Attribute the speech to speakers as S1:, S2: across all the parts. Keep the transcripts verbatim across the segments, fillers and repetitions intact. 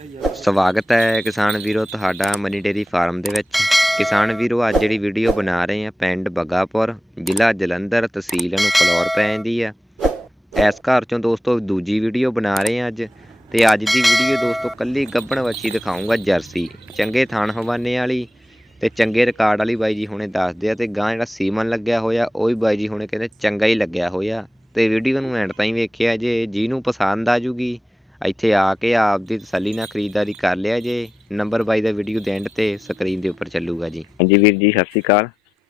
S1: ਸਵਾਗਤ ਹੈ ਕਿਸਾਨ ਵੀਰੋ ਤੁਹਾਡਾ ਮਨੀ ਡੇਰੀ ਫਾਰਮ ਦੇ ਵਿੱਚ। ਕਿਸਾਨ ਵੀਰੋ ਅੱਜ ਜਿਹੜੀ ਵੀਡੀਓ ਬਣਾ ਰਹੇ ਆ ਪਿੰਡ ਬੱਗਾਪੁਰ, ਜ਼ਿਲ੍ਹਾ ਜਲੰਧਰ, ਤਹਿਸੀਲ ਨੂੰ ਫਲੋਰ ਪੈ ਜਾਂਦੀ ਆ। ਇਸ ਘਰ ਚੋਂ ਦੋਸਤੋ ਦੂਜੀ ਵੀਡੀਓ ਬਣਾ ਰਹੇ ਆ ਅੱਜ। ਤੇ ਅੱਜ ਦੀ ਵੀਡੀਓ ਦੋਸਤੋ ਕੱਲੀ ਗੱਭਣ ਵੱਛੀ ਦਿਖਾਊਂਗਾ, ਜਰਸੀ ਚੰਗੇ ਥਣ ਹਵਾਨੇ ਵਾਲੀ ਤੇ ਚੰਗੇ ਰਿਕਾਰਡ ਵਾਲੀ ਬਾਈ ਜੀ ਹੁਣੇ ਦੱਸਦੇ ਆ। ਤੇ ਗਾਂ ਜਿਹੜਾ ਸੀਮਨ ਲੱਗਿਆ ਹੋਇਆ ਉਹ ਵੀ ਬਾਈ ਜੀ ਹੁਣੇ ਕਹਿੰਦੇ ਚੰਗਾ ਹੀ ਲੱਗਿਆ ਹੋਇਆ। ਤੇ ਵੀਡੀਓ ਨੂੰ ਐਂਡ ਤਾਈਂ ਵੇਖਿਆ ਜੇ, ਜਿਹਨੂੰ ਪਸੰਦ ਆ ਜੂਗੀ ਇੱਥੇ ਆ ਕੇ ਆਪਦੀ ਤਸੱਲੀ ਨਾਲ ਖਰੀਦਦਾਰੀ ਕਰ ਲਿਆ ਜੇ। ਨੰਬਰ ਬਾਈ ਦਾ ਵੀਡੀਓ ਦੇ ਐਂਡ ਤੇ ਸਕਰੀਨ ਦੇ ਉੱਪਰ ਚੱਲੂਗਾ ਜੀ। ਹਾਂਜੀ ਵੀਰ ਜੀ, ਸਤਿ ਸ਼੍ਰੀ ਅਕਾਲ।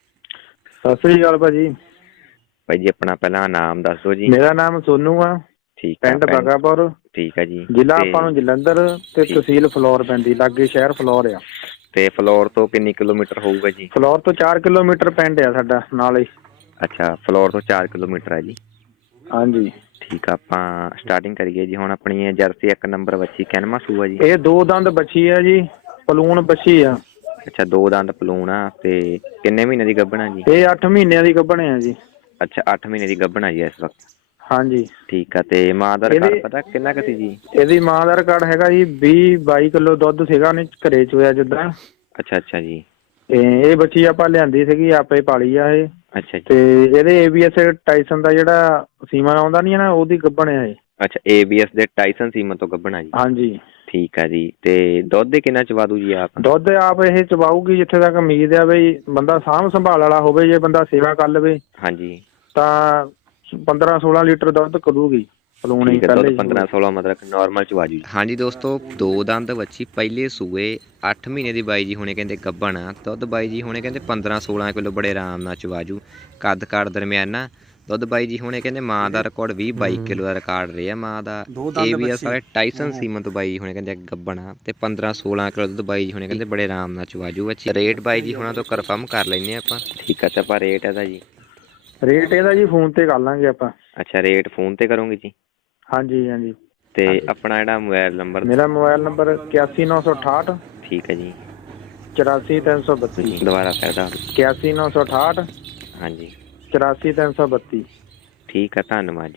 S2: ਸਤਿ ਸ੍ਰੀ ਅਕਾਲ ਭਾਜੀ।
S1: ਭਾਈ ਜੀ ਆਪਣਾ ਪਹਿਲਾਂ ਨਾਮ ਦੱਸ ਦਿਓ ਜੀ।
S2: ਮੇਰਾ ਨਾਮ ਸੋਨੂ ਆ,
S1: ਠੀਕ,
S2: ਪਿੰਡ ਬੱਗਾਪੁਰ,
S1: ਠੀਕ ਹੈ ਜੀ।
S2: ਜ਼ਿਲ੍ਹਾ ਆਪਾਂ ਨੂੰ ਜਲੰਧਰ ਤੇ ਤਹਿਸੀਲ ਫਲੋਰ ਪੈਂਦੀ, ਲਾਗੇ ਸ਼ਹਿਰ ਫਲੋਰ ਆ। ਤੇ
S1: ਫਲੋਰ ਤੋਂ ਕਿੰਨੀ ਕਿਲੋਮੀਟਰ ਹੋਊਗਾ ਜੀ?
S2: ਫਲੋਰ ਤੋਂ ਚਾਰ ਕਿਲੋਮੀਟਰ ਪਿੰਡ ਆ ਸਾਡਾ ਨਾਲ ਹੀ।
S1: ਅੱਛਾ, ਫਲੋਰ ਤੋਂ ਚਾਰ ਕਿਲੋਮੀਟਰ ਹੈ ਜੀ।
S2: ਹਾਂਜੀ
S1: ਠੀਕ ਆ, ਆਪਾਂ ਸਟਾਰਟਿੰਗ ਕਰੀਏ ਜੀ। ਹੁਣ ਆਪਣੀ ਜਰਸੀ ਇੱਕ ਨੰਬਰ ਵੱਛੀ ਕਿੰਨਵਾਂ ਸੂਆ ਜੀ?
S2: ਇਹ ਦੋ ਦੰਦ ਬੱਛੀ ਆ ਜੀ, ਪਲੂਣ ਬੱਛੀ ਆ।
S1: ਅੱਛਾ, ਦੋ ਦੰਦ ਪਲੂਣ ਆ। ਤੇ ਕਿੰਨੇ ਮਹੀਨੇ ਦੀ ਗੱਭਣ ਆ ਜੀ?
S2: ਇਹ ਅੱਠ ਮਹੀਨਿਆਂ ਦੀ ਗੱਭਣ ਆ ਜੀ।
S1: ਅੱਛਾ, ਅੱਠ ਮਹੀਨੇ ਦੀ ਗੱਭਣ ਆ ਜੀ ਇਸ ਵਕਤ।
S2: ਹਾਂਜੀ
S1: ਠੀਕ ਆ। ਤੇ ਮਾਂ ਦਾ ਰਿਕਾਰਡ ਪਤਾ ਕਿੰਨਾ ਕੁ ਸੀ ਜੀ?
S2: ਇਹਦੀ ਮਾਂ ਦਾ ਰਿਕਾਰਡ ਹੈਗਾ ਜੀ ਵੀਹ ਬਾਈ ਕਿਲੋ ਦੁੱਧ ਸੀਗਾ, ਉਹਨੇ ਘਰੇ ਚੋਇਆ ਜਿੱਦਾਂ।
S1: ਅੱਛਾ ਅੱਛਾ ਜੀ।
S2: ਇਹ ਬੱਚੀ ਆਪਾਂ ਲਿਆਂਦੀ ਸੀਗੀ, ਆਪੇ ਪਾਲੀ ਆ ਇਹ।
S1: ਅੱਛਾ ਜੀ।
S2: ਤੇ ਇਹਦੇ ਏਬੀਐਸ ਟਾਈਸਨ ਦਾ ਜਿਹੜਾ ਸੀਮਨ ਆਉਂਦਾ ਨੀ ਨਾ, ਉਹਦੀ ਗੱਭਣ ਆ ਇਹ।
S1: ਅੱਛਾ, ਏਬੀਐਸ ਦੇ ਟਾਈਸਨ ਸੀਮਨ ਤੋਂ ਗੱਭਣ ਆ ਜੀ।
S2: ਹਾਂਜੀ
S1: ਠੀਕ ਆ ਜੀ। ਤੇ ਦੁੱਧ ਕਿੰਨਾ ਚਵਾ ਦੂ ਜੀ ਆਪ?
S2: ਦੁੱਧ ਆਪ ਇਹ ਚਵਾਊਗੀ ਜਿੱਥੇ ਤੱਕ ਉਮੀਦ ਆ ਬਈ ਬੰਦਾ ਸਾਂਭ ਸੰਭਾਲ ਵਾਲਾ ਹੋਵੇ, ਜੇ ਬੰਦਾ ਸੇਵਾ ਕਰ ਲਵੇ
S1: ਹਾਂਜੀ
S2: ਤਾਂ ਪੰਦਰਾਂ ਸੋਲਾਂ ਲੀਟਰ ਦੁੱਧ ਕਰੂਗੀ।
S1: ਪੰਦਰਾਂ ਸੋਲਾਂ ਮਤਲਬ ਨਾਰਮਲ ਚਵਾ ਜੂ। ਹਾਂਜੀ ਦੋਸਤੋ, ਦੋ ਦੰਦ ਵੱਛੀ ਪਹਿਲੇ ਸੂਏ ਅੱਠ ਮਹੀਨੇ ਦੀ ਬਾਈ ਜੀ ਹੁਣੇ ਕਹਿੰਦੇ ਗੱਭਣ ਆ। ਦੁੱਧ ਬਾਈ ਜੀ ਹੁਣੇ ਕਹਿੰਦੇ ਪੰਦਰਾਂ ਸੋਲਾਂ ਕਿਲੋ ਬੜੇ ਆਰਾਮ ਨਾਲ ਚਵਾਜੂ। ਕੱਦ ਕਾਠ ਦਰਮਿਆਨਾ ਦੁੱਧ ਬਾਈ ਜੀ ਹੁਣੇ ਕਹਿੰਦੇ। ਮਾਂ ਦਾ ਰਿਕਾਰਡ ਵੀਹ ਬਾਈ ਕਿਲੋ ਦਾ ਰਿਕਾਰਡ ਰਿਹਾ ਮਾਂ ਦਾ। ਇਹ ਵੀ ਆ ਸਾਰੇ ਟਾਈਸਨ ਸੀਮਨ ਤੋਂ ਬਾਈ ਜੀ ਹੁਣੇ ਕਹਿੰਦੇ ਗੱਭਣ ਆ। ਤੇ ਪੰਦਰਾਂ ਸੋਲਾਂ ਕਿਲੋ ਦੁੱਧ ਬਾਈ ਜੀ ਹੁਣੇ ਕਹਿੰਦੇ ਬੜੇ ਆਰਾਮ ਨਾਲ ਚਵਾਜੂ ਵੱਛੀ। ਰੇਟ ਬਾਈ ਜੀ ਹੁਣਾਂ ਤੋਂ ਕਨਫਰਮ ਕਰ ਲੈਂਦੇ ਆਪਾਂ। ਠੀਕ ਆ, ਤੇ ਆਪਾਂ ਰੇਟ ਇਹਦਾ ਜੀ?
S2: ਰੇਟ ਇਹਦਾ ਜੀ ਫੋਨ ਤੇ ਕਰ ਲਾਂਗੇ ਆਪਾਂ।
S1: ਅੱਛਾ, ਰੇਟ ਫੋਨ ਤੇ ਕਰੋਗੇ ਜੀ?
S2: ਹਾਂਜੀ ਹਾਂਜੀ।
S1: ਤੇ ਆਪਣਾ ਜਿਹੜਾ ਮੋਬਾਈਲ ਨੰਬਰ?
S2: ਮੇਰਾ ਮੋਬਾਈਲ ਨੰਬਰ ਇਕਿਆਸੀ ਨੌ ਸੌ ਅਠਾਹਠ।
S1: ਠੀਕ ਹੈ ਜੀ।
S2: ਚੁਰਾਸੀ ਤਿੰਨ ਸੌ ਬੱਤੀ।
S1: ਦੁਬਾਰਾ ਫਿਰ ਦੱਸ।
S2: ਇਕਿਆਸੀ ਨੌ ਸੌ ਅਠਾਹਠ।
S1: ਹਾਂਜੀ।
S2: ਚੁਰਾਸੀ ਤਿੰਨ ਸੌ ਬੱਤੀ।
S1: ਠੀਕ ਆ, ਧੰਨਵਾਦ ਜੀ।